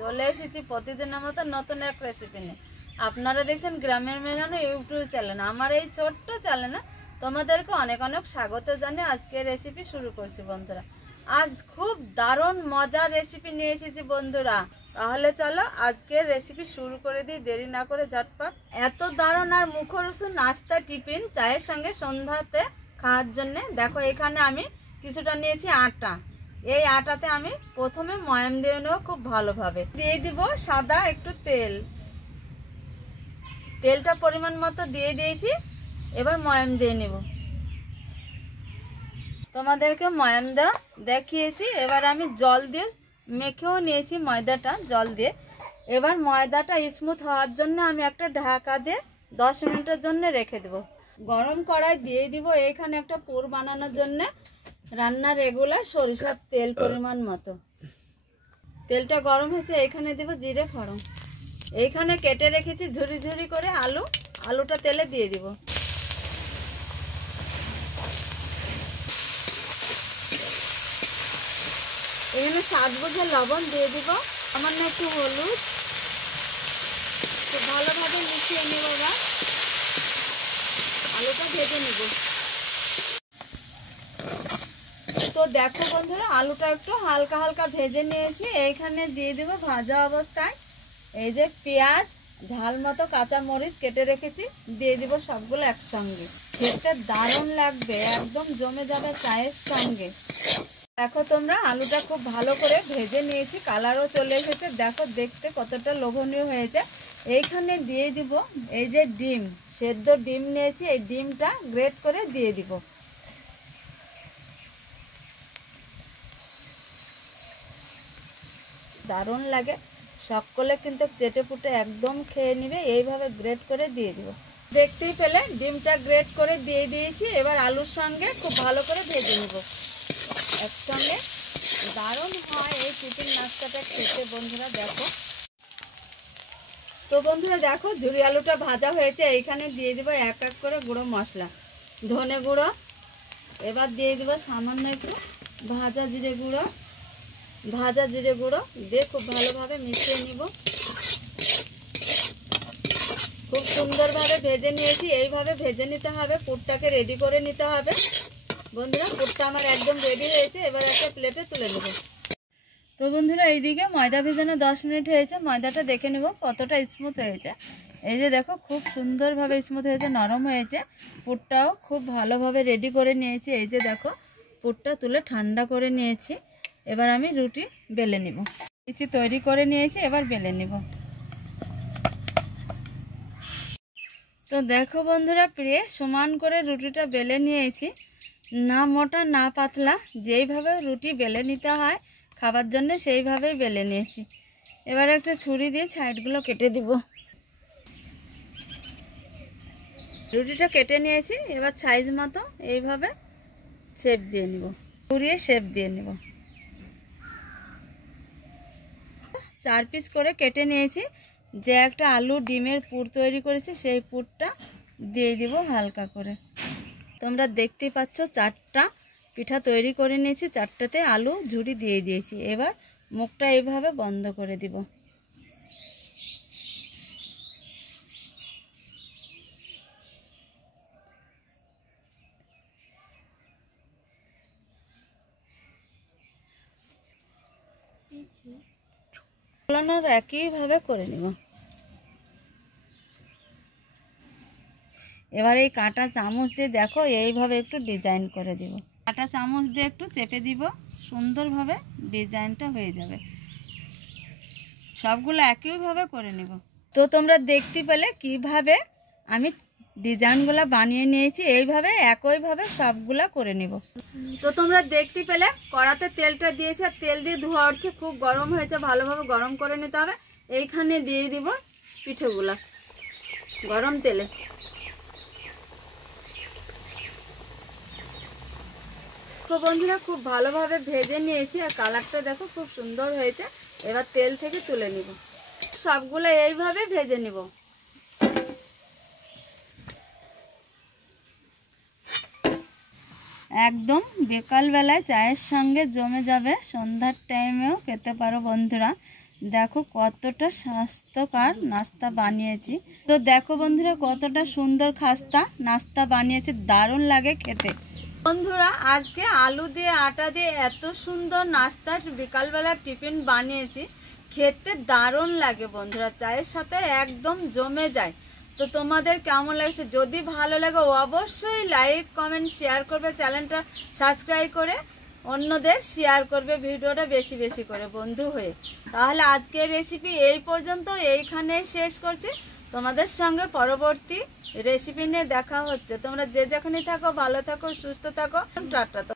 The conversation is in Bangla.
চলে এসেছি প্রতিদিনের মতো নতুন এক রেসিপি নিয়ে। আপনারা দেখছেন গ্রামের মেঘানো ইউটিউব চ্যানেল। আমার এই ছোট্ট চ্যানেলে তোমাদেরকে অনেক অনেক স্বাগত জানিয়ে আজকে রেসিপি শুরু করছি বন্ধুরা। আজ খুব দারুণ মজার রেসিপি নিয়ে এসেছি বন্ধুরা। তাহলে চলো আজকের রেসিপি শুরু করে দিই, দেরি না করে ঝটপট। এত দারুণ আর মুখরোচক নাস্তা টিফিন চায়ের সঙ্গে সন্ধ্যাতে খাওয়ার জন্য দেখো এখানে আমি কিছুটা নিয়েছি আটা। এই আটাতে আমি প্রথমে ময়াম দিয়ে নেব, খুব ভালোভাবে দিয়ে দিব সাদা একটু তেল। তেলটা পরিমাণ মতো দিয়ে দিয়েছি, এবার ময়াম দিয়ে নেব। তোমাদেরকে ময়াম দেওয়া দেখিয়েছি, এবার আমি জল দিয়ে মেখেও নিয়েছি ময়দাটা জল দিয়ে। এবার ময়দাটা স্মুথ হওয়ার জন্য আমি একটা ঢাকা দিয়ে 10 মিনিটের জন্য রেখে দেব। গরম কড়াই দিয়ে দিব এইখানে একটা পুর বানানোর জন্য রান্নার রেগুলার সরিষার তেল পরিমাণ মতো। তেলটা গরম হয়েছে, এখানে দেব জিরে ফোড়ন। এইখানে কেটে রেখেছি ঝুরি ঝুরি করে আলুটা তেলে দিয়ে দিব। এখানে স্বাদ বুঝে লবণ দিয়ে দিব, সামান্য একটু হলুদ। খুব ভালোভাবে মিশিয়ে নেব। এবার আলুটা ভেজে নেব। তো দেখো বন্ধুরা, আলুটা একটু হালকা হালকা ভেজে নিয়েছি। এইখানে দিয়ে দেব ভাজা অবস্থায় এই যে পেঁয়াজ, ঝাল মতো কাঁচা মরিচ কেটে রেখেছি, দিয়ে দিব সবগুলো একসঙ্গে। খেতে দারুণ লাগবে, একদম জমে যাবে চায়ের সঙ্গে। দেখো তোমরা, আলুটা খুব ভালো করে ভেজে নিয়েছি, কালারও চলে এসেছে। দেখো দেখতে কতটা লোভনীয় হয়েছে। এইখানে দিয়ে দিব এই যে ডিম, সেদ্ধ ডিম নিয়েছি, এই ডিমটা গ্রেট করে দিয়ে দিব। দারুণ লাগে, সকলে কিন্তু চেটে পুটে একদম খেয়ে নেবে। এইভাবে গ্রেট করে দিয়ে দিব। দেখতেই পেলে ডিমটা গ্রেট করে দিয়ে দিয়েছি। এবার আলুর সঙ্গে খুব ভালো করে ভেজে নেব একসঙ্গে। দারুণ হয় এই টিফিন নাস্তাটা খেতে বন্ধুরা। দেখো তো বন্ধুরা, দেখো ঝুরি আলুটা ভাজা হয়েছে। এইখানে দিয়ে দিব এক এক করে গুঁড়ো মশলা, ধনে গুঁড়ো। এবার দিয়ে দিব সামান্য একটু ভাজা জিরে গুঁড়ো দিয়ে খুব ভালোভাবে মিশিয়ে নিব। খুব সুন্দরভাবে ভেজে নিয়েছি। এইভাবে ভেজে নিতে হবে, পুরটাকে রেডি করে নিতে হবে বন্ধুরা। পুরটা আমার একদম রেডি হয়েছে, এবার একটা প্লেটে তুলে নেব। তো বন্ধুরা, এইদিকে ময়দা ভেজানো 10 মিনিট হয়েছে। ময়দাটা দেখে নেব কতটা স্মুথ হয়েছে। এই যে দেখো খুব সুন্দরভাবে স্মুথ হয়েছে, নরম হয়েছে। পুরটাও খুব ভালোভাবে রেডি করে নিয়েছি। এই যে দেখো পুরটা তুলে ঠান্ডা করে নিয়েছি। এবার আমি রুটি বেলে নিব। কিছু তৈরি করে নিয়েছি, এবার বেলে নিব। তো দেখো বন্ধুরা, প্রিয় সমান করে রুটিটা বেলে নিয়েছি, না মোটা না পাতলা, যেইভাবে রুটি বেলে নিতে হয় খাবার জন্য সেইভাবেই বেলে নিয়েছি। এবার একটা ছুরি দিয়ে সাইডগুলো কেটে দিব। রুটিটা কেটে নিয়েছি, এবার সাইজ মতো এইভাবে শেপ দিয়ে নিব, ঘুরিয়ে শেপ দিয়ে নিব। 4 পিস করে কেটে নিয়েছি। যে একটা আলু ডিমের পুর তৈরি করেছি সেই পুরটা দিয়ে দিব হালকা করে। তোমরা দেখতেই পাচ্ছ 4টা পিঠা তৈরি করে নিয়েছি, 4টাতে আলু ঝুরি দিয়ে দিয়েছি। এবার মুখটা এইভাবে বন্ধ করে দিব। একইভাবে করে নিব। এবার এই কাঁটা চামচ দিয়ে দেখো এইভাবে একটু ডিজাইন করে দিব। কাঁটা চামচ দিয়ে একটু চেপে দিব, সুন্দরভাবে ডিজাইনটা হয়ে যাবে। সবগুলো একইভাবে করে নেব। তো তোমরা দেখতে পেলে কিভাবে আমি ডিজাইনগুলো বানিয়ে নিয়েছি। এইভাবে একইভাবে সবগুলা করে নেব। তো তোমরা দেখতে পেলে কড়াতে তেলটা দিয়েছি, আর তেল দিয়ে ধোয়া উঠছে, খুব গরম হয়েছে, ভালোভাবে গরম করে নিতে হবে। এইখানে দিয়ে দিব পিঠেগুলা গরম তেলে। তো বন্ধুরা, খুব ভালোভাবে ভেজে নিয়েছি, আর কালারটা দেখো খুব সুন্দর হয়েছে। এবার তেল থেকে তুলে নিব। সবগুলো এইভাবে ভেজে নিব। একদম বিকালবেলায় চায়ের সঙ্গে জমে যাবে, সন্ধ্যার টাইমেও খেতে পারো বন্ধুরা। দেখো কতটা স্বাস্থ্যকর নাস্তা বানিয়েছি। তো দেখো বন্ধুরা কতটা সুন্দর খাস্তা নাস্তা বানিয়েছি, দারুণ লাগে খেতে। বন্ধুরা আজকে আলু দিয়ে আটা দিয়ে এত সুন্দর নাস্তার বিকালবেলা টিফিন বানিয়েছি, খেতে দারুণ লাগে বন্ধুরা, চায়ের সাথে একদম জমে যায়। তো তোমাদের কেমন লাগছে? যদি ভালো লাগে অবশ্যই লাইক কমেন্ট শেয়ার করবে, চ্যানেলটা সাবস্ক্রাইব করে অন্যদের শেয়ার করবে ভিডিওটা বেশি বেশি করে বন্ধু হয়ে। তাহলে আজকের রেসিপি এই পর্যন্ত, এইখানে শেষ করছি। তোমাদের সঙ্গে পরবর্তী রেসিপি নিয়ে দেখা হচ্ছে। তোমরা যে যেখানে থাকো ভালো থাকো, সুস্থ থাকো, টাটা।